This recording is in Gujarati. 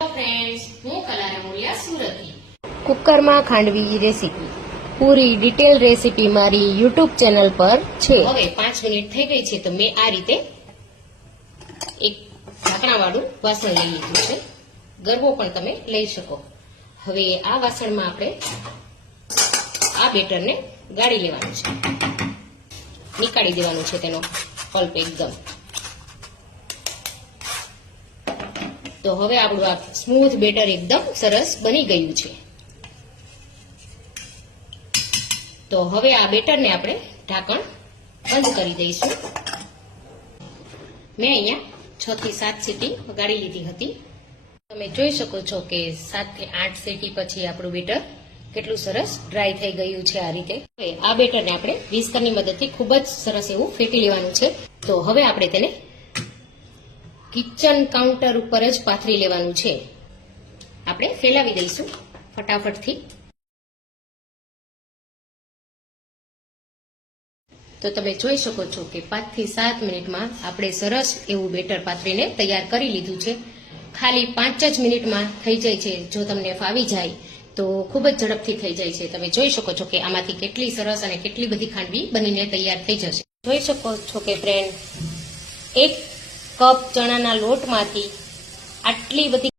ફ્રેન્ડ્સ હું સુરતથી. કુકરમાં ખાંડવી રેસીપી. પૂરી ડિટેલ રેસીપી મારી યુટ્યુબ ચેનલ પર છે. હવે પાંચ મિનિટ થઈ ગઈ છે તો મેં આ રીતે એક ઢાંકણાવાળું વાસણ લઈ લીધું છે. ગરબો પણ તમે લઈ શકો. હવે આ વાસણમાં આપણે આ બેટરને ગાળી લેવાનું છે. નીકાળી દેવાનું છે તેનો પલ્પ એકદમ. તો હવે આપણું આ સ્મૂથ બેટર એકદમ સરસ બની ગયું છે. તો હવે આ બેટરને આપણે ઢાંકણ બંધ કરી દઈશું. મેં અહીંયા છ થી સાત સીટી વગાડી લીધી હતી. તમે જોઈ શકો છો કે સાતથી આઠ સીટી પછી આપણું બેટર કેટલું સરસ ડ્રાય થઈ ગયું છે આ રીતે. હવે આ બેટરને આપણે વિસ્કરની મદદથી ખૂબ જ સરસ એવું ફેંકી લેવાનું છે. તો હવે આપણે તેને કિચન કાઉન્ટર ઉપર જ પાથરી લેવાનું છે. આપણે ફેલાવી દઈશું ફટાફટથી. તો તમે જોઈ શકો છો કે પાંચથી સાત મિનિટમાં આપણે સરસ એવું બેટર પાથરીને તૈયાર કરી લીધું છે. ખાલી પાંચ જ મિનિટમાં થઈ જાય છે. જો તમને ફાવી જાય તો ખૂબ જ ઝડપથી થઈ જાય છે. તમે જોઈ શકો છો કે આમાંથી કેટલી સરસ અને કેટલી બધી ખાંડવી બનીને તૈયાર થઈ જશે. જોઈ શકો છો કે ફ્રેન્ડ એક કપ ચણાના લોટમાંથી આટલી બધી